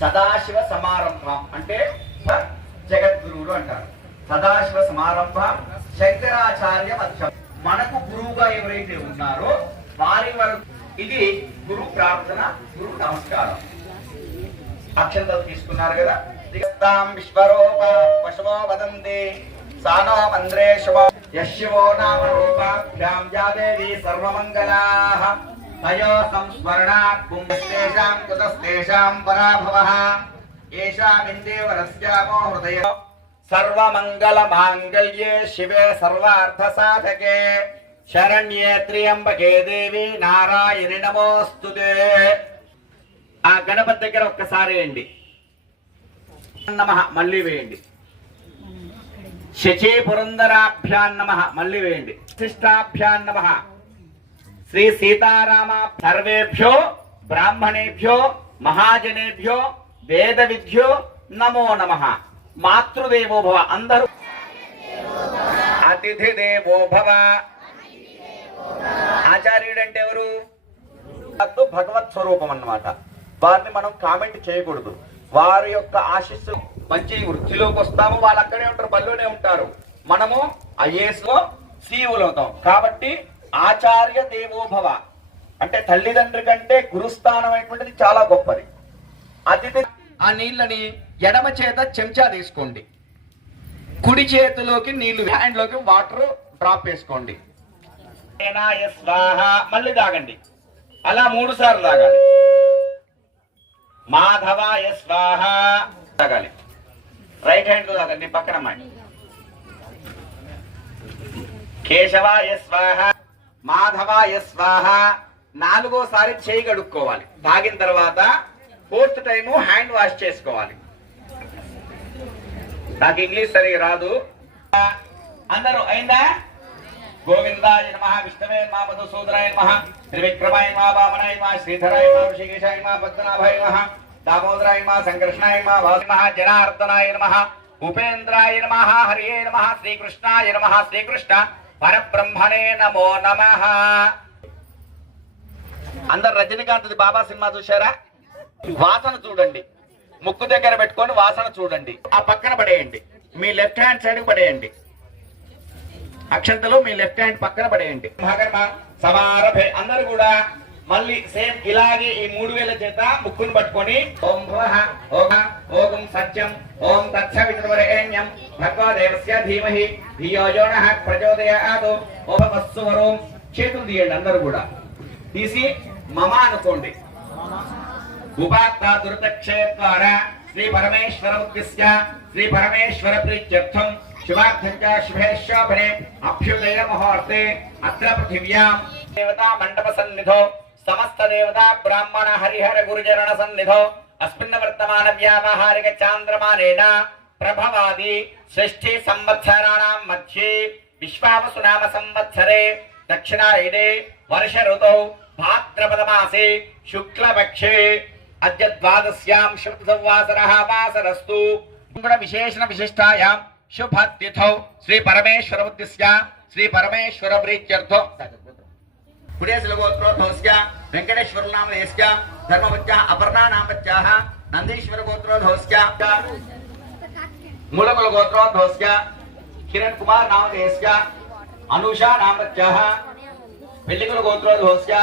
సదాశివ సమారంభం అంటే జగద్గురువులు అంటారు. సదాశివ సమారంభం శంకరాచార్య మధ్యం మనకు గురువుగా ఎవరైతే ఉన్నారో వారి వరకు ఇది గురు ప్రార్థన గురు నమస్కారం. అక్షంతలు తీసుకున్నారు కదా? దిగస్తాం విశ్వరూప పశువో వదంతి సానో మంద్రే యశివో నామ రూపాభ్యాం జాదేవి సర్వమంగళాః. తయో సంస్మరణాత్ పుంస్తేషాం కుతస్తేషాం పరాభవః ఏషామిందేవరస్యామో హృదయ సర్వమంగళమాంగళ్యే శివే సర్వార్థసాధకే శరణ్యే త్ర్యంబకే దేవి నారాయణి నమోస్తుతే ఆ గణపతి దగ్గర ఒక్కసారి వేయండి. నమ మళ్ళీ వేయండి. శచీ పురందరాభ్యాన్నమ మళ్ళీ వేయండి. శిష్టాభ్యాన్నమ శ్రీ సీతారామ సర్వేభ్యో బ్రాహ్మణేభ్యో మహాజనేభ్యో వేద విద్యో నమో నమ. మాతృదేవో భవ అందరూ. అతిథి దేవో భవ ఆచార్యుడు అంటే ఎవరు? అద్దు భగవత్ స్వరూపం అన్నమాట. వారిని మనం కామెంట్ చేయకూడదు. వారి యొక్క ఆశీస్సు మంచి వృత్తిలోకి వస్తాము. వాళ్ళు అక్కడే ఉంటారు బల్లోనే ఉంటారు. మనము ఐఏఎస్లో సీఈఓలు అవుతాం. కాబట్టి ఆచార్య దేవోభవ. అంటే తల్లిదండ్రి కంటే గురుస్థానం అనేటువంటిది చాలా గొప్పది. అతిథి ఆ నీళ్ళని ఎడమ చేత చెంచా తీసుకోండి. కుడి చేతిలోకి నీళ్ళు హ్యాండ్లోకి వాటర్ డ్రాప్ స్వాహ. మళ్ళీ తాగండి. అలా మూడు సార్లు తాగాలి. మాధవాయ స్వాహ. తాగాలి. రైట్ హ్యాండ్ తాగండి పక్కన మాట కేశవాయ స్వాహ. మాధవాయ స్వాహ. నాలుగోసారి చేయి కడుక్కోవాలి. తాగిన తర్వాత ఫోర్త్ టైము హ్యాండ్ వాష్ చేసుకోవాలి. నాకు ఇంగ్లీష్ సరిగా రాదు. అందరూ అయిందా? గోవిందాయ నమ విష్ణవే మా మధుసూదనాయ నమ త్రివిక్రమాయ మా వామనాయ మా శ్రీధరాయ మా ఋషికేశాయ మా పద్మనాభాయ నమ దామోదరాయ మా సంకృష్ణాయ మా వాసు జనార్దనాయ నమ ఉపేంద్రాయ నమ హరియే నమ శ్రీకృష్ణాయ నమ శ్రీకృష్ణ పరబ్రహ్మణే నమో నమ. అందరు రజనీకాంత్ బాబా సినిమా చూసారా వాసన చూడండి. ముక్కు దగ్గర పెట్టుకొని వాసన చూడండి. ఆ పక్కన పడేయండి. మీ లెఫ్ట్ హ్యాండ్ సైడ్ పడేయండి. అక్షంతలో మీ లెఫ్ట్ హ్యాండ్ పక్కన పడేయండి. మహాకర్మ సమారభే. అందరూ కూడా మళ్ళీ సేమ్ ఇలాగే ఈ మూడు వేల చేత ముక్కును పట్టుకొని ఓం భోహ ఓహ ఓం సత్యం ఓం తత్సవితుర్వరేణ్యం భగవదేవస్య ధీమహి ధియో యో నః ప్రచోదయాత్ ఓం వస్సువరోం చేతులు తీయండి అందరూ కూడా. తీసి మమ అనుకోండి. ఉపాత్త దుర్దక్షేత్వార శ్రీ పరమేశ్వర ఉద్దిశ్య శ్రీ పరమేశ్వర ప్రీత్యర్థం. శుభార్థం చ శుభేశ్వరే అభ్యుదయ ముహూర్తే అత్ర పృథివ్యాం. దేవతా మండప సన్నిధో. समस्त देवता ब्राह्मण हरिहर गुरुजरण सन्निधो। अस्मिन् वर्तमान व्यावहारिक चान्द्रमानेन प्रभवादि सृष्टि संवत्सराणां मध्ये विश्वावसु नाम संवत्सरे, दक्षिणायने वर्ष ऋतौ भाद्रपद मासे शुक्ल पक्षे अद्य द्वादश्यां शुद्धसंवासरः वासरस्तु। गुणविशेषण विशिष्टायां शुभ तिथौ श्री परमेश्वर उद्देश्य श्री परमेश्वर श्रीपरमेश्वरप्रीत्यर्थो। वेंकटेश्वर नाम धर्मवच्च अपर्णा नाम कुलेशलगोत्रोद्धवस्य वेङ्कटेश्वरनामधेयस्य धर्मवत्याः अपर्णानामत्याः नन्दीश्वरगोत्रोद्धवस्य मूलकुलगोत्रोद्धवस्य हिरण्कुमारनामधेयस्य अनुषानामत्याः पेल्लिकुलगोत्रोद्धवस्य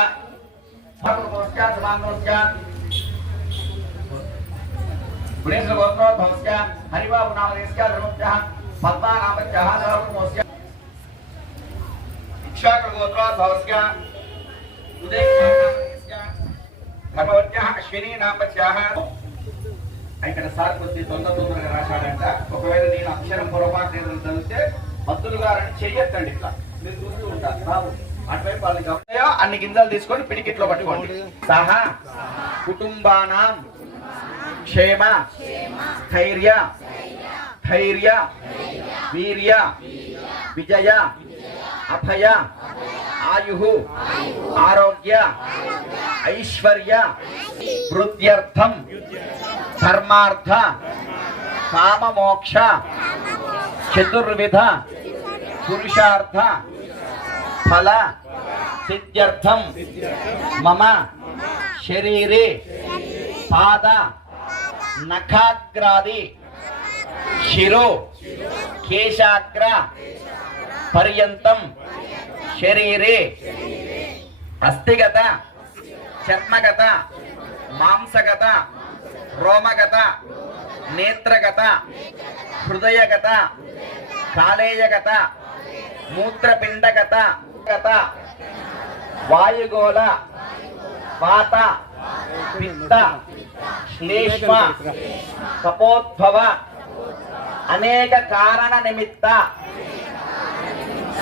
गुणेशगोत्रोद्धवस्य हरिबाबुनामधेयस्य धर्मवत्याः पद्मानामत्याः धर्मकोस्य नाम గోత్రోద్భవస్య అశ్విని నామత్యాః ఇక్కడ సార్ కొద్ది తొందర తొందరగా రాశాడంట. ఒకవేళ నేను అక్షరం పొరపాటు ఏదైనా చదివితే భక్తులు గారని చెయ్యొద్దండి ఇట్లా. మీరు చూస్తూ ఉంటారు. బాబు అటువైపు వాళ్ళకి గమనిస్తాయో అన్ని గింజలు తీసుకొని పిడికిట్లో పట్టుకోండి. సహా. కుటుంబానాం. క్షేమ. ధైర్య. ధైర్య. వీర్య. విజయ. अभय, आयु, आरोग्य, ऐश्वर्य वृद्ध धर्म काम मोक्ष चतुर्विध, पुरुषार्थ, फल सिद्ध मम, शरीर, पाद, नखाग्रादि, शिरो, केशाग्र పర్యంతం శరీరే. అస్థిగత చర్మగత మాంసగత రోమగత నేత్రగత హృదయగత కాలేయగత మూత్రపిండగత గత వాయుగోళ వాత పిత్త శ్లేష్మ కపోద్భవ అనేక కారణ నిమిత్త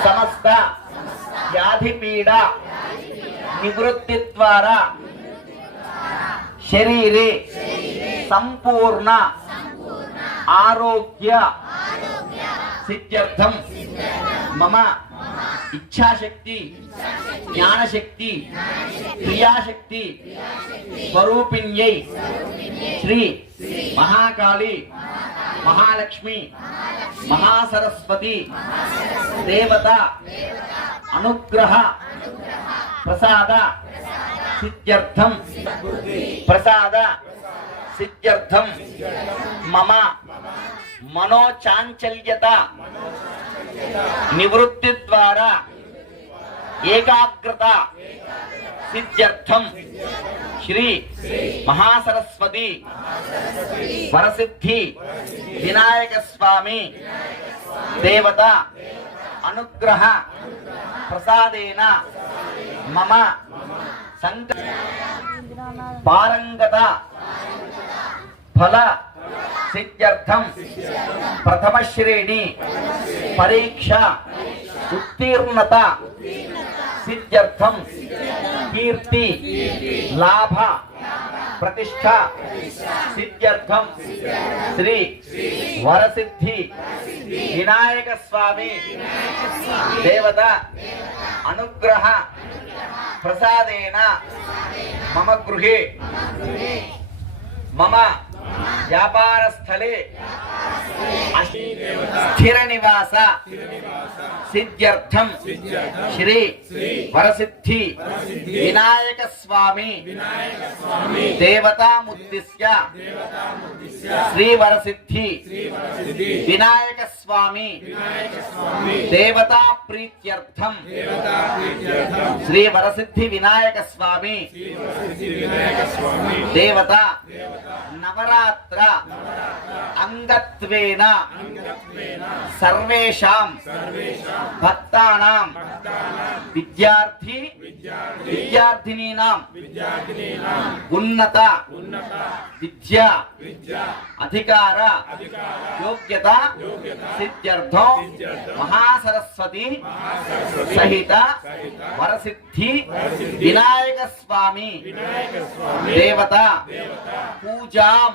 సమస్త వ్యాధిపీడ నివృత్తి ద్వారా శరీరే సంపూర్ణ ఆరోగ్య సిద్ధ్యర్థం. మమ ఇచ్ఛాశక్తి జ్ఞానశక్తి క్రియాశక్తి స్వరూపిణ్యై శ్రీ మహాకాళి మహాలక్ష్మి మహాసరస్వతి దేవత అనుగ్రహ ప్రసాద సిద్ధ్యర్థం. ప్రసాద సిద్ధ్యర్థం. మమ. మనోచాంచల్యత. నివృత్తి ద్వారా ఏకాగ్రత. సిద్ధ్యర్థం. శ్రీ మహాసరస్వతి. వరసిద్ధి. వినాయక స్వామి దేవత. అనుగ్రహ ప్రసాదేన మమ సంక పారంగత ఫల సిద్ధ్యర్థం ప్రథమ శ్రేణి పరీక్ష ఉత్తీర్ణత సిద్ధ్యర్థం కీర్తి లాభ ప్రతిష్ట సిద్ధ్యర్థం శ్రీ వరసిద్ధి వినాయక స్వామి దేవత అనుగ్రహ ప్రసాదేన మమ గృహే మమ వ్యాపార స్థలే స్థిర నివాస సిద్ధ్యర్థం. శ్రీ వరసిద్ధి. వినాయక స్వామి దేవతాముద్దిశ్య. శ్రీ వరసిద్ధి. వినాయక స్వామి దేవతా ప్రీత్యర్థం శ్రీ వరసిద్ధి వినాయక స్వామి దేవత నవరా నవరాత్ర. అంగత్వేన. సర్వేషాం. భక్తానాం. విద్యార్థి. విద్యార్థినీనాం. ఉన్నత. విద్య అధికార యోగ్యత సిద్ధ్యర్థం మహాసరస్వతి సహిత వరసిద్ధి వినాయక స్వామి దేవత పూజాం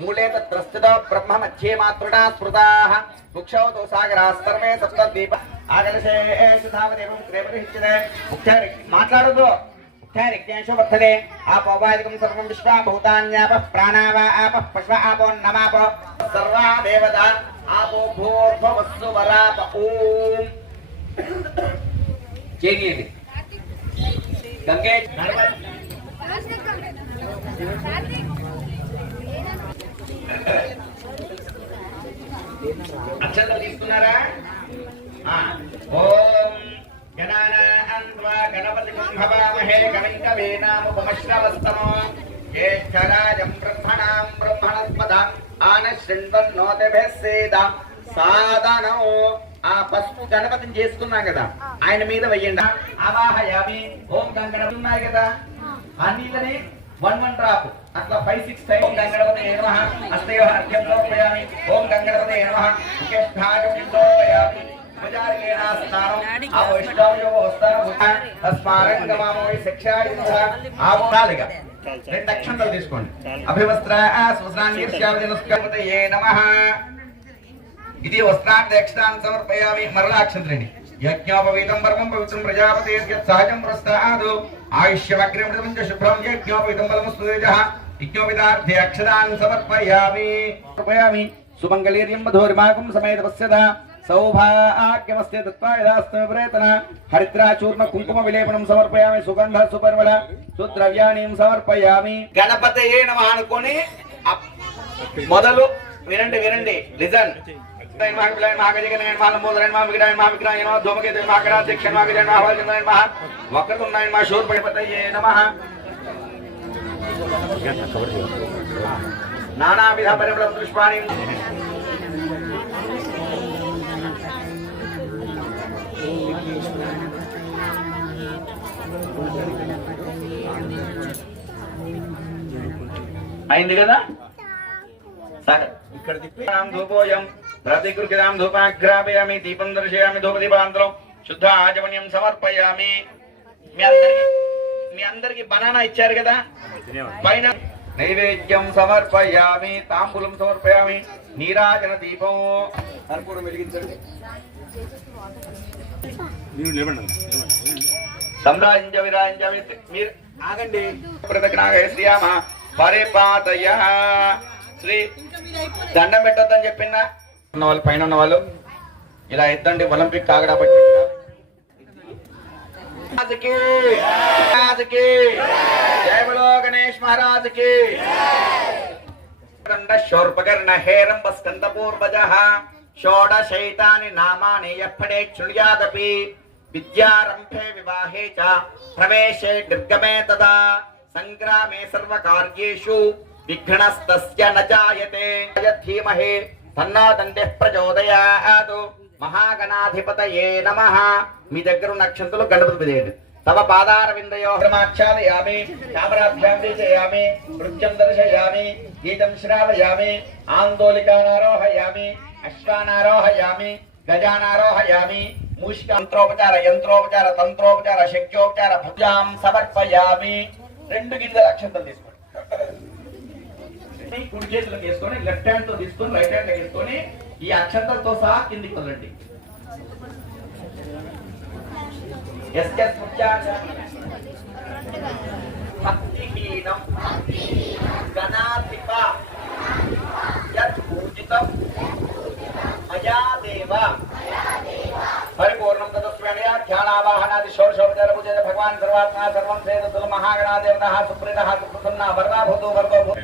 మూలేత తత్రస్థితో బ్రహ్మ మధ్యే మాతృడా స్మృతాః. ముక్షౌ సాగరా సాగరాः సర్వే సప్తద్వీప ఆగలశేషు ధావదేవం త్రేపరిహిచ్యతే ముఖ్య మాట్లాడదు ముఖ్య రిజ్ఞేషు ఆపోవాదికం సర్వం విశ్వా భూతాన్యాప ప్రాణావా ఆప పశ్వ ఆపో నమాప. సర్వా దేవత ఆపో భూర్భవస్సు వరాప ఓం చేయండి. గంగే. గణపతి అక్షంతలు తీసుకున్నారా? ఆ, ఓం గణానాన్వా గణపతి భవామహే గణైకవే నాముపమశ్రవస్తమో జ్యేష్ఠరాజం బ్రహ్మణాం బ్రహ్మణస్పద. ఆన శృణ్వన్నోతిభిస్సేద సాధనం. ఆ పసుపు గణపతిని చేసుకున్నాం కదా. ఆయన మీద వెయ్యండి. అవాహయామి ఓం గణపతి ఉన్నాయి కదా. ఆ నీళ్ళని వన్ వన్ డ్రాప్ అట్లా ఫైవ్ సిక్స్ టైం ఓం గంగణపతే నమ. అస్తయో అర్ఘ్యం సమర్పయామి ఓం గంగణపతే నమః. ముఖేష్ఠాగం సమర్పయామి ఉపచారికేణ రెండు అక్షంతలు తీసుకోండి. అభివస్త్ర ఇది వస్త్రాన్ని దక్షిణాన్ని సమర్పయామి. మరలా యజ్ఞోపవీతం పరమం పవిత్రం ప్రజాపతి సహజం ప్రస్తాదు ఆయుష్యమగ్రమృతం చ శుభ్రం యజ్ఞోపవీతం బలమస్తేజ యజ్ఞోపితార్థే అక్షరాన్ని సమర్పయామి సమర్పయామి సుమంగళీర్యం మధురిమాకం సమేత పశ్యత సౌభాగ్యమస్తే దత్వా హరిద్రాచూర్ణ కుంకుమ విలేపనం సమర్పయామి సుగంధ సుపర్వణ సుద్రవ్యాణి సమర్పయామి గణపతయే నమః అనుకొని మొదలు వినండి వినండి లిజన్ నానావిధ పరిమళ పుష్పాణి అయింది కదా సరే ఇక్కడ తిప్పి ధూపోయం ప్రతికృతిరాం ధూపాగ్రాపయామి దీపం దర్శయామి ధూపదీపాంతరం శుద్ధ ఆచమన్యం సమర్పయామి. మీ అందరికి మీ అందరికి బనానా ఇచ్చారు కదా? పైన నైవేద్యం సమర్పయామి తాంబూలం సమర్పయామి నీరాజన దీపం. కర్పూరం వెలిగించండి. సమ్రాజ్య విరాజ్య విత్- మీరు ఆగండి. శ్రీయామ పరిపాతయ. శ్రీ దండం పెట్టొద్దని చెప్పిన ఉన్న వాళ్ళు పైన ఉన్న వాళ్ళు ఇలా ఎత్తండి ఒలింపిక్ కాగడా పట్టి జయ బలో గణేష్ మహారాజుకి. శోర్పకర్ణ హేరంబ స్కంద పూర్వజ షోడశైతాని నామాని ఎప్పడే శృణ్యాదపి విద్యారంభే వివాహే చ ప్రవేశే నిర్గమే తదా సంగ్రామే సర్వకార్యేషు. విఘ్నస్తస్య న జాయతే ధీమహే తన్నో దండె ప్రచోదయాతు. మహాగణాధిపతయే నమ. మీ దగ్గర ఉన్న అక్షంతలు గణపతి విదేయండి తమ పాదార విందయో హృమాక్షాదయామి కామరాభ్యాం వీజయామి. నృత్యం దర్శయామి. గీతం శ్రావయామి. ఆందోళికానారోహయామి. అశ్వానారోహయామి. గజానారోహయామి. మూషిక యంత్రోపచార యంత్రోపచార తంత్రోపచార శక్యోపచార భుజాం సమర్పయామి. రెండు గింజల అక్షంతలు తీసుకోండి. కుడి చేతులకు వేసుకొని లెఫ్ట్ హ్యాండ్తో తీసుకొని రైట్ హ్యాండ్ వేసుకొని ఈ అక్షంతలతో సహా కిందికి వదలండి. ఎస్కెస్ భక్తిహీనం. గణాధిప యత్ మయా దేవ పరిపూర్ణం తదస్మయ ధ్యానావాహనాది షోడశోపచార పూజ భగవాన్ సర్వాత్మ సర్వం సేతుల మహాగణాదేవత సుప్రీత సుప్రసన్న వర్వాభూతో వర్గభూ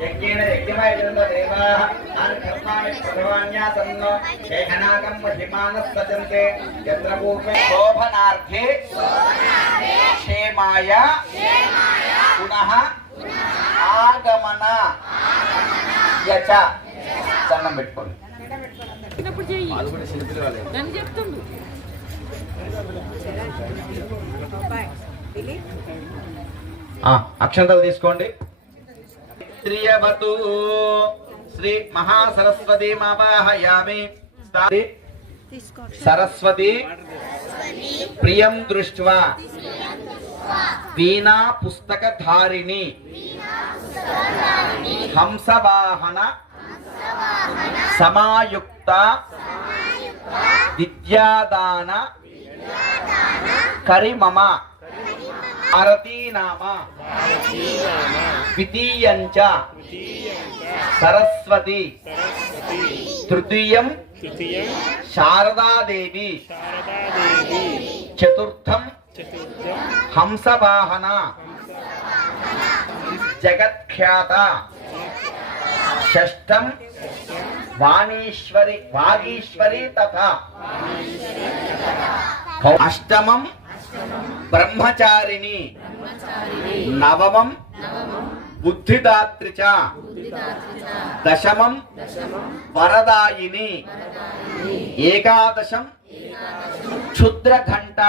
యజ్ఞేన యజ్ఞమయజన దేవాః తాని కర్మాణి భగవాన్యాసన్నో శేఖనాగం మహిమానః సజంతే యత్ర పూర్వే శోభనార్థే క్షేమాయ పునః ఆగమన యచ దండం పెట్టుకోండి అక్షంతలు తీసుకోండి. శ్రీయవతు శ్రీ మహాసరస్వతి మావాహయామి. సరస్వతి ప్రియం దృష్ట్వా. వీణా పుస్తకధారిణి. హంసవాహన సమాయుక్త విద్యాదాన కరిమమ. భారతీనామ ద్వితీయంచ. సరస్వతి. తృతీయం. శారదాదేవి. చతుర్థం. హంసవాహన. జగత్ఖ్యాత. షష్టం. వాణీశ్వరి వాగీశ్వరి తథా. అష్టమం. బ్రహ్మచారిణి. నవమం. బుద్ధిదాత్రి చ. దశమం. వరదాయిని. ఏకాదశం. క్షుద్రఘంట.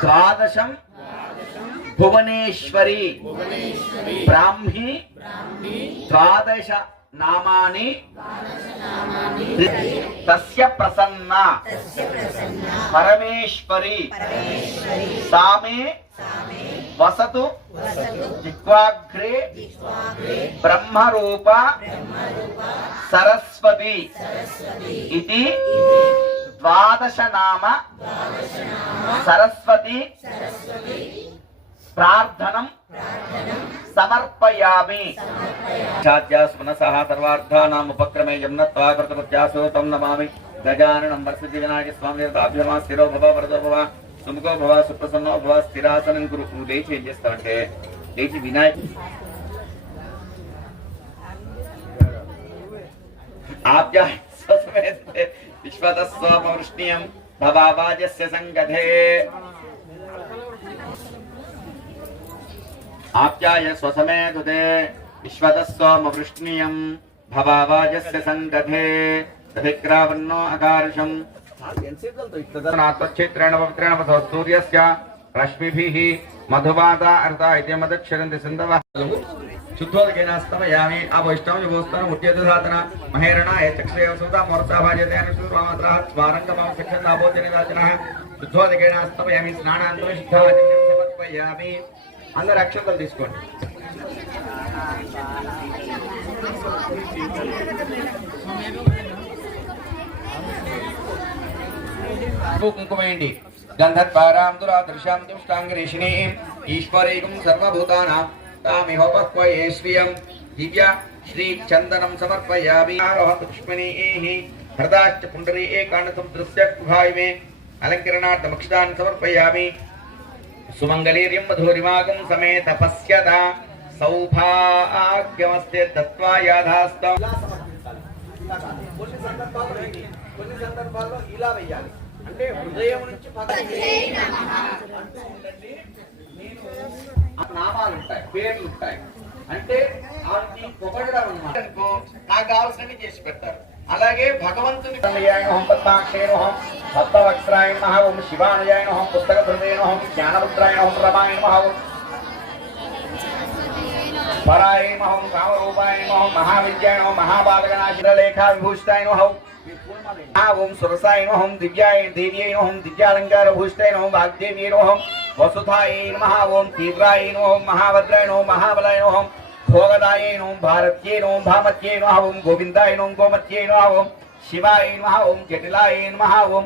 ద్వాదశం. భువనేశ్వరి. బ్రాహ్మి. ద్వాదశ. నామాని తస్య ప్రసన్న పరమేశ్వరి సామే వసతు జిహ్వాగ్రే బ్రహ్మరూప సరస్వతి ఇది ద్వాదశ నామ సరస్వతి ప్రార్థనం సమర్పయామి మనసః సర్వార్థానాం ఉపక్రమే యమ్నత్వా కృతకృత్యాసో తం నమామి గజాననం వర్షజి వినాయక స్వామి దేవతాభ్యమా స్థిరో భవ వరదో భవ సుముఖో భవ సుప్రసన్నో భవ స్థిరాసనం గురు నువ్వు లేచి ఏం చేస్తావంటే లేచి వినాయక ఆప్య విశ్వతస్వృష్ణియం భవాజస్య సంగధే आप्याय स्वसमे दुते विश्वतस्वमवृष्णीयम् भवावाजस्य सन्दधे दधिक्रावन्नो अकार्षम् नात्वक्षेत्रेण पवित्रेण वसौ सूर्यस्य रश्मिभिः मधुवादा अर्था इति मदक्षरन्ति सन्दवः शुद्धोदकेनास्तमयामि अभोष्टं विभोस्तन मुट्यदुधातन महेरणा यश्चक्षरेव सुता मोर्चा भाजते अनुसूर्वामत्राः स्वारङ्गमां शिक्षन्दाभोजनिदाचनः शुद्धोदकेनास्तमयामि स्नानान्तरं शुद्धोदकेन समर्पयामि అందరు అక్షంతలు తీసుకోండి. కుంకుమేయండి గంధద్వారాం దురాదృశాం దుష్టాంగరేషిణీ. ఈశ్వరైకం సర్వభూతానాం. తామిహోపక్వయే శ్రియం. దివ్య శ్రీ చందనం సమర్పయామి. పుష్పణీః హృదాశ్చ పుండరీ ఏకాంతం దృశ్యభాయిమే అలంకరణార్థమక్షితాన్ని సమర్పయామి. సుమంగళీర్యం మధురిమాగం సమేత పశ్యత సౌభాగ్యమస్తే దత్వా యాధాస్తం కొన్ని సందర్భాల్లో కొన్ని సందర్భాల్లో ఇలా వెయ్యాలి అంటే హృదయం నుంచి పక్కకి అంటూ ఉండండి. నేను ఆ నామాలు ఉంటాయి పేర్లు ఉంటాయి అంటే వాటిని పొగడడం అన్నమాట. అనుకో నాకు కావాల్సినవి చేసి పెడతారు. అలాగే భగవంతుని ఓం పద్మాక్షేణ ఓం పద్మవక్స్రాయ నమః ఓం శివానుయాయ నమః పుస్తక హృదయ ఓం జ్ఞానపుత్రాయ ఓం రమాయ నమః ఓం పరాయ నమః కామరూపాయ నమః మహావిద్యాయ నమః మహాబాలగణాశిరలేఖా విభూషితాయ నమః ఆ ఓం సురసాయ నమః దివ్యాయ దేవ్యై నమః దివ్యాలంకార భూషితాయ నమః వాగ్దేవ్యై నమః వసుధాయ నమః ఓం తీవ్రాయ నమః మహాభద్రాయ నమః మహాబలాయ నమః భోగదాయ నమః భారత్యై నమః భామత్యై నమః ఓం గోవిందాయ నమః గోమత్యై నమః ఓం శివాయ నమః ఓం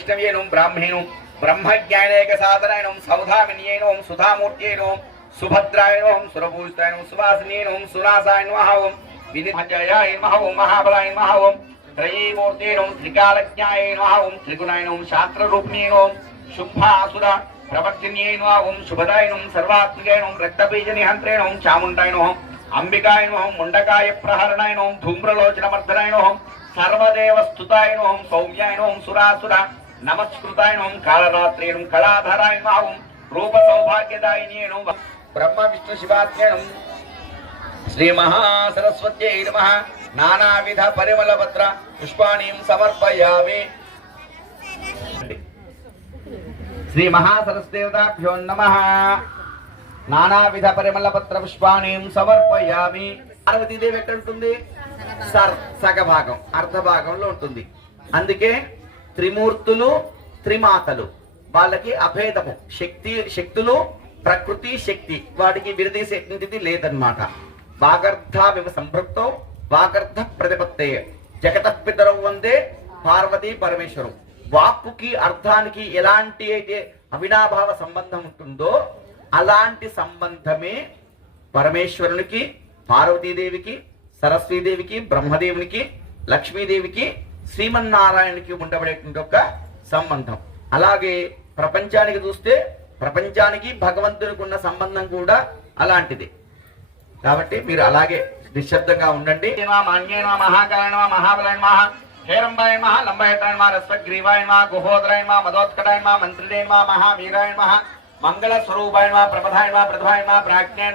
జటిలాయ నమః బ్రహ్మజ్ఞానేక సాధనాయ నమః సౌధామిన్యై నమః సుధామూర్త్యై నమః సుభద్రాయ నమః సురభూషితాయ నమః సువాసినే నమః సునాసాయ నమః ఓం వినిమజయాయ నమః ఓం మహాబలాయ నమః ఓం త్రయీమూర్తే నమః త్రికాలజ్ఞాయ నమః శుభాసుర ప్రవర్తిన్యై నమః ఓం శుభదాయ రక్తబీజ నిహంత్రే నమః చాముండాయ ముండకాయ ప్రహరణాయ నమః ధూమ్రలోచన మర్దనాయ సర్వదేవ స్తుతాయ నమః సురాసుర నమస్కృతాయనం నమః కాళరాత్రే రూప సౌభాగ్యదాయినే బ్రహ్మ విష్ణు శివాత్మేణం శ్రీ మహాసరస్వత్యై నమ. నానావిధ పరిమళ పత్ర సమర్పయామి. శ్రీ మహాసరస్దేవతాభ్యో నమ. నానావిధ పరిమళ పత్ర పుష్పాణిం సమర్పయామి. పార్వతీదేవి ఎక్కడ ఉంటుంది సర్ సగ భాగం అర్ధ భాగంలో ఉంటుంది. అందుకే త్రిమూర్తులు త్రిమాతలు. వాళ్ళకి అభేదము. శక్తి శక్తులు ప్రకృతి శక్తి. వాటికి విడదీసేటువంటిది లేదన్నమాట. వాగర్ధావివ సంపృక్తో వాగర్ధ ప్రతిపత్తే. జగత పితరం వందే పార్వతీ పరమేశ్వరం. వాక్కుకి అర్థానికి ఎలాంటి అయితే అవినాభావ సంబంధం ఉంటుందో అలాంటి సంబంధమే పరమేశ్వరునికి పార్వతీదేవికి సరస్వీదేవికి బ్రహ్మదేవునికి లక్ష్మీదేవికి శ్రీమన్నారాయణకి ఉండబడేటువంటి ఒక సంబంధం. అలాగే ప్రపంచానికి చూస్తే ప్రపంచానికి భగవంతునికి ఉన్న సంబంధం కూడా అలాంటిది. కాబట్టి మీరు అలాగే నిశ్శబ్దంగా ఉండండి. మాన్యేన మహాకాయన మహాబలాయ మహా హేరంబాయ మహా లంబాయటాయ మహా రస్వగ్రీవాయ మహా గుహోదరాయ మహా మహా మంత్రిడే మహా మహావీరాయ మహా మంగళ స్వరూపాయ మహా ప్రభధాయ మహా ప్రథమాయ మహా ప్రాజ్ఞాయ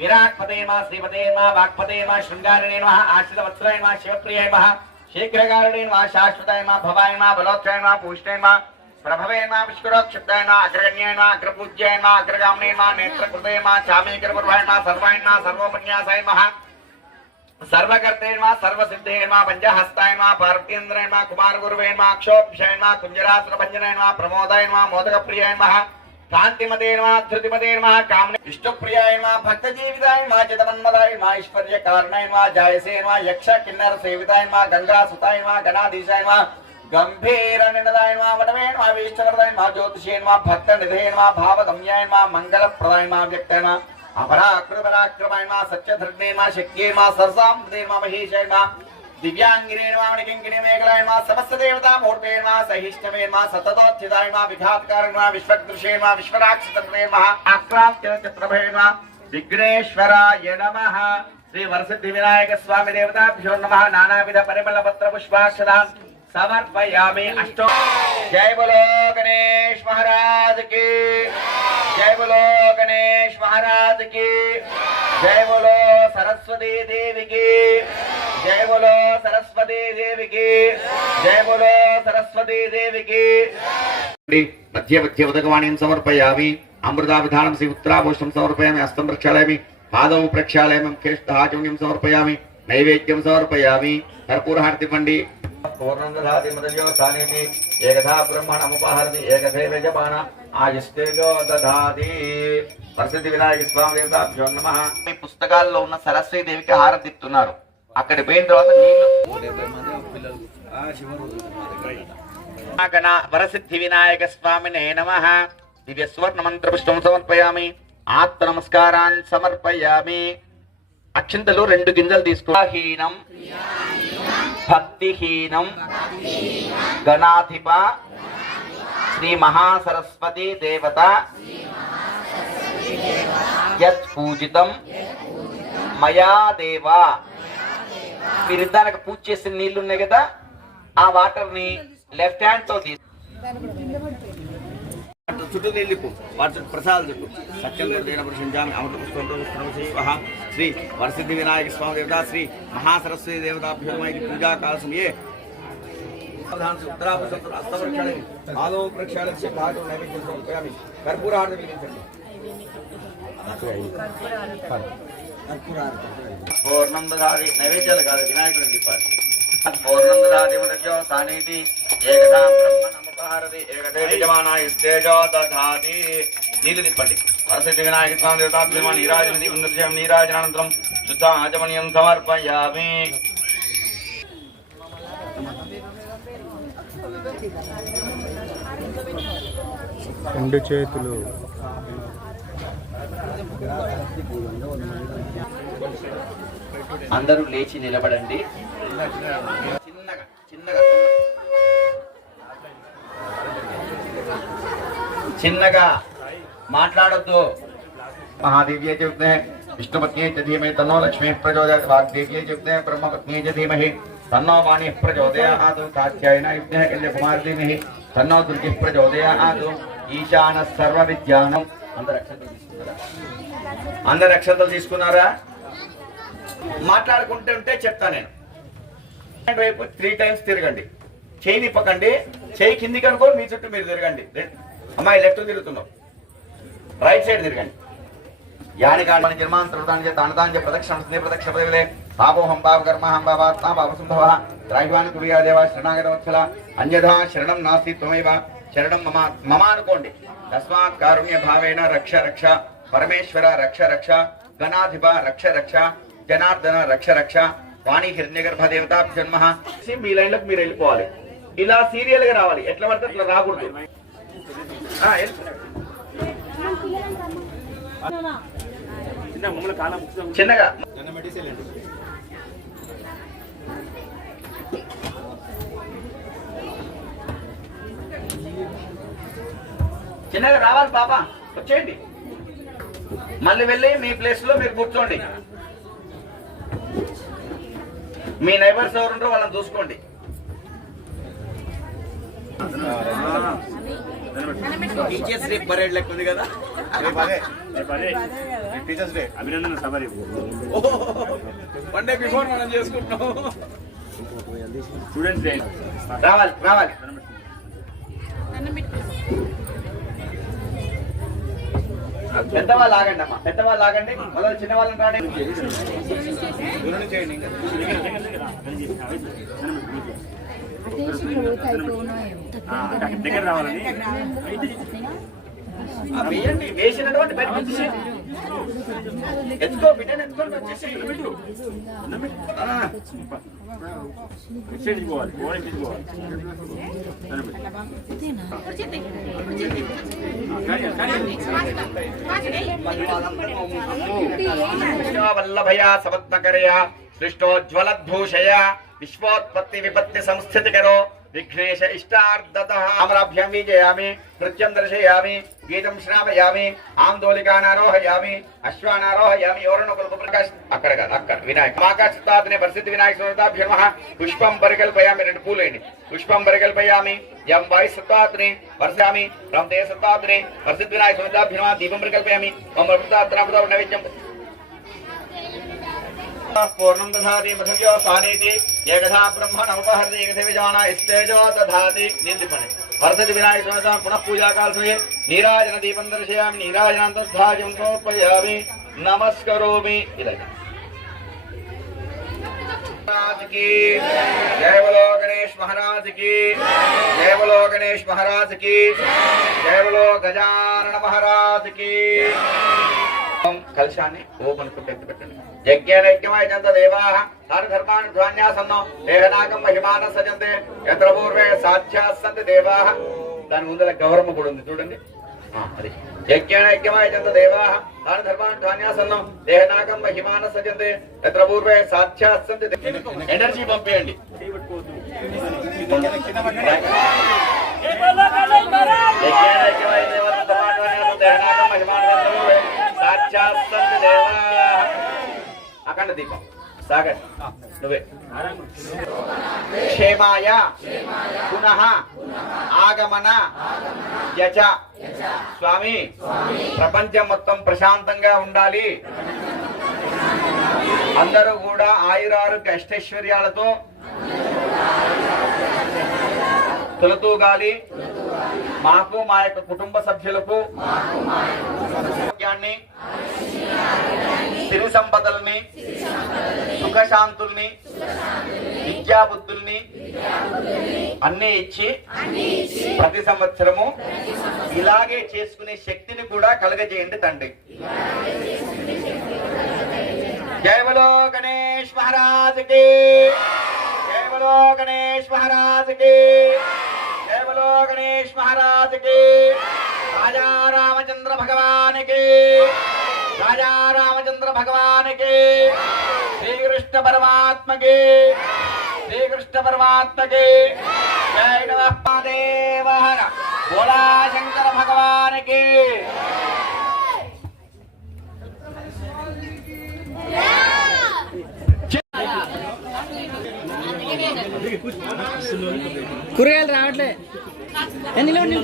विराट्पतेन श्रीपते श्रीपतेन वा नम वा शृङ्गारिणेन वा आश्रितवत्सरेण नम शिवप्रियेण नम शीघ्रकारिणेन नम शाश्वतेन नम भवायन नम बलोत्रेण नम पूष्णेन नम प्रभवेन नम पुष्करोक्षिप्तेन नम अग्रगण्येन नम अग्रपूज्येन नम अग्रगाम्नेन नम नेत्रकृतेन नम चामीकरपूर्वेण नम सर्वायण नम सर्वोपन्यासेन नम सर्वकर्तेन नम सर्वसिद्धेन नम पञ्चहस्तायन नम पार्वतीन्द्रेण नम कुमारगुरुवेण नम अक्षोभ्येन नम कुञ्जरासुरभञ्जनेन नम प्रमोदयन नम मोदकप्रियेण वा గురువేణ మా అక్షోభ్షేణ మా కుంజరాసుర భంజనేణ మా ప్రమోదాయన మా మోదక ప్రియాయన మా కాంతిమతేన మా ధృతిమతేన మా కామని ఇష్టప్రియాయన మా భక్త జీవితాయ మా చితమన్మదాయ మా ఐశ్వర్య కారణాయ మా జాయసేన మా యక్ష కిన్నర సేవితాయ మా గంగా సుతాయ మా గణాధీశాయ మా గంభీర నినదాయ మా వటవేణ మా వీష్టకరదాయ మా జ్యోతిషేణ మా భక్త నిధేన మా భావగమ్యాయ మా మంగళప్రదాయ మా వ్యక్తాయ మా అపరాకృపరాక్రమాయ మా సత్యధృగ్నే మా శక్యే మా సరసాం మా మహేశాయ మా దివ్యాంగిరేణ మా మణికింకిణి మేఘలాయ మా సమస్త దేవతా మూర్తేణ మా సహిష్టమే మా సతతోత్థితాయ మా విఘాత్కారణ మా విశ్వదృశేణ మా విశ్వరాక్షసే మా ఆక్రాంత్య చిత్రభేణ మా విఘ్నేశ్వరాయ నమః శ్రీ వరసిద్ధి వినాయక స్వామి దేవతాభ్యో నమః నానావిధ పరిమళ పత్ర పుష్పాక్షరాం సమర్పయామి అష్టో జై బలో గణేష్ మహారాజ్కి జై బలో గణేష్ మహారాజ్కి జై బలో సరస్వతీ దేవికి. జై బలో సరస్వతీ దేవికి. జై బలో సరస్వతీ దేవికి. మధ్య మధ్య ఉదకవాణీం సమర్పయామి. అమృతాభిధానం శ్రీ ఉత్తరాభూషణం సమర్పయామి. హస్తం ప్రక్షాళయామి. పాదం ప్రక్షాళయామి కేష్టాచమ్యం సమర్పయామి. నైవేద్యం సమర్పయామి. కర్పూరహారతి పండి. ఏకథా బ్రహ్మణముపహరతి. ఏకథైవ జపాన. ప్రసిద్ధి వినాయక స్వామి దేవతాభ్యో నమః. మీ పుస్తకాల్లో ఉన్న సరస్వతి దేవికి హారతి ఇస్తున్నారు అక్కడి పోయిన తర్వాత నీళ్ళు గణ వరసిద్ధి వినాయక స్వామినే నమ. దివ్య సువర్ణ మంత్ర పుష్పం సమర్పయామి. ఆత్మ నమస్కారాన్ సమర్పయామి. అక్షింతలు రెండు గింజలు తీసుకోహీనం భక్తిహీనం. గణాధిప శ్రీ మహాసరస్వతి దేవత యత్ పూజితం మయా దేవా. మీరు దానికి పూజ చేసిన నీళ్ళు ఉన్నాయి కదా ఆ వాటర్ని లెఫ్ట్ హ్యాండ్తో తీసు చుట్టూ నీళ్ళిప్పు వాటి చుట్టూ ప్రసాదాలు చుట్టూ సత్యం ప్రశంసామి అమృత పుష్పంతో శ్రీ వరసిద్ధి వినాయక స్వామి దేవత శ్రీ మహాసరస్వతి దేవతాభ్యోమ ఇది పూజాకాల సమయే ఆలో ప్రక్షాళన భాగం నైవేద్యం సమర్పయామి కర్పూరహారతి వెలిగించండి. పూర్ణం దదాది నైవేద్యాలు కాదు వినాయకుడికి తిప్పాలి పూర్ణం దదాది మృత్యో సానీతి ఏకదా బ్రహ్మణముపహారతి ఏకదే దధాతి నీళ్ళు తిప్పండి. వరసిద్ధి వినాయక స్వామి దేవతాభ్యమ నీరాజనానంతరం శుద్ధ ఆచమనీయం సమర్పయామి. రెండు చేతులు. అందరూ లేచి నిలబడండి. చిన్నగా చిన్నగా. చిన్నగా మాట్లాడొద్దు. మహాదేవ్యే చెప్తే విష్ణుపత్ని చ తన్నో లక్ష్మీ ప్రచోదయాత్ వాగ్దేవ్యే చెప్తే బ్రహ్మపత్న్యే చ ధీమహి తన్నో వాణి ప్రచోదయాత్ కాత్యాయన యుద్ధే కన్యాకుమారి ధీమహి తన్నో దుర్గి ప్రచోదయాత్. ఈశాన సర్వ విద్యానం అందరు అక్షతలు తీసుకున్నారా? అందరు అక్షతలు తీసుకున్నారా? మాట్లాడుకుంటుంటే చెప్తా నేను. వైపు త్రీ టైమ్స్ తిరగండి. చేయి నిప్పకండి చేయి కిందికి కనుకో మీ చుట్టూ మీరు తిరగండి. అమ్మాయి లెఫ్ట్ తిరుగుతున్నావు. రైట్ సైడ్ తిరగండి. యాని కాని చేత తానతాన్ని ప్రదక్షిణ ప్రదక్షిణ పదవిలే పాపోహం పాప కర్మహం పాపాత్మ పాప సంభవ. ద్రాగ్వాన్ కుడియా దేవ శరణాగత వత్సల అన్యథా శరణం నాస్తి త్వమైవ. శరణం మమ మమ అనుకోండి తస్మాత్ కారుణ్య భావేన రక్ష రక్ష పరమేశ్వర రక్ష రక్ష గణాధిప రక్ష రక్ష జనార్దన రక్ష రక్ష వాణి హిరణ్యగర్భ దేవతా జన్మ మీ లైన్లకు మీరు వెళ్ళిపోవాలి. ఇలా సీరియల్గా రావాలి. ఎట్లా పడితే అట్లా రాకూడదు. చిన్నగా. చిన్నగా రావాలి పాప. వచ్చేయండి. మళ్ళీ వెళ్ళి మీ ప్లేస్లో మీరు కూర్చోండి. మీ నైబర్స్ ఎవరుంటారో వాళ్ళని చూసుకోండి. టీచర్స్ డే పరేడ్ లెక్క ఉంది కదా. టీచర్స్ డే అభినందన సభరి వన్ డే బిఫోర్ మనం చేసుకుంటున్నాం. స్టూడెంట్స్ డే రావాలి రావాలి. పెద్దవాళ్ళు ఆగండి అమ్మా. పెద్దవాళ్ళు ఆగండి మొదలు చిన్న వాళ్ళని రాండి దగ్గర రావాలని. వేయండి వేసినటువంటి బయటకు వచ్చేసేయండి. ఎత్తుకో బిడ్డను ఎత్తుకొని పోవాలి వల్లభయా సమత్మకరయా సృష్టోజ్వలద్భూషయ విశ్వోత్పత్తి విపత్తి సంస్థితికరో విఘ్నేశ ఇష్టార్థత అమరాభ్యం వీజయామి నృత్యం దర్శయామి గీతం శ్రావయామి ఆందోళికానారోహయామి అశ్వానారోహయామి ఎవరన్నా ప్రకాశ అక్కడ కాదు అక్కడ. వినాయక. ఆకాశతాతనే పరిస్థితి వినాయక స్వరతాభ్యమ పుష్పం పరికల్పయామి రెండు పూలేండి పుష్పం పరికల్పయామి యం వాయుసత్వాత్ని వర్షామి రం తే సత్వాత్ని వర్షిత్ వినాయక స్వరతాభ్యమ దీపం పరికల్పయామి మమ వృత్తాత్రాపద నైవేద్యం పూర్ణం దధాతి మధుర్యో సానేతి ఏకథా బ్రహ్మణ ఉపహరతి ఏకథ విజాన ఇస్తేజో దధాతి నిందిపని వర్ధతి వినాయక స్వామి పునః పూజాకాల సమయే నీరాజన దీపం దర్శయామి నీరాజనంతస్థాజం సమర్పయామి నమస్కరోమి ఇలాగే महाराज की जय बोलो गणेश महाराज की जय बोलो गणेश महाराज की जय बोलो गजानन महाराज की ఓం కలశాన్ని ఓం అనుకుంటే ఎత్తి పెట్టండి యజ్ఞేన యజ్ఞమయ జంత దేవాః తాను ధర్మాన్ని ధ్వాన్యాసన్నో దేహనాగం మహిమాన సజంతే యత్ర పూర్వే సాధ్యాసంతి దేవాః దాని ముందర గౌరమ్మ కూడా ఉంది చూడండి. అది. యజ్ఞేన యజ్ఞమయ జంత దేవాః తాను ధర్మాన్ని ధ్వాన్యాసన్నో దేహనాగం మహిమాన సజంతే యత్ర పూర్వే సాధ్యాసంతి ఎనర్జీ పంపేయండి. యజ్ఞేన యజ్ఞమయ దేవత ధర్మాన్ని ధ్వాన్యాసన్నో దేహనాగం మహిమాన సజంతే సాధ్యాసంతి దేవాః అఖండ దీపం. సాగర్ నువ్వే. క్షేమాయ పునః ఆగమన యచ. స్వామి ప్రపంచం మొత్తం ప్రశాంతంగా ఉండాలి. అందరూ కూడా ఆయురారోగ్య అష్టైశ్వర్యాలతో తొలతూగాలి. మాకు మా యొక్క కుటుంబ సభ్యులకు ఆరోగ్యాన్ని సిరి సంపదల్ని సుఖశాంతుల్ని విద్యాబుద్ధుల్ని అన్ని ఇచ్చి ప్రతి సంవత్సరము ఇలాగే చేసుకునే శక్తిని కూడా కలగజేయండి తండ్రి. జయ బలో గణేష్ మహారాజ్కి జయ బలో గణేష్ మహారాజ్కి జయ బలో గణేష్ మహారాజ్కి రాజా రామచంద్ర భగవాన్కి రాజా రామచంద్ర భగవాన్కి శ్రీకృష్ణ పరమాత్మ కి శ్రీకృష్ణ పరమాత్మ కి జయ నమః దేవ హర. భోళా శంకర భగవాన్కి కూరగాయలు రావట్లే. నిలబడి నిలబడి.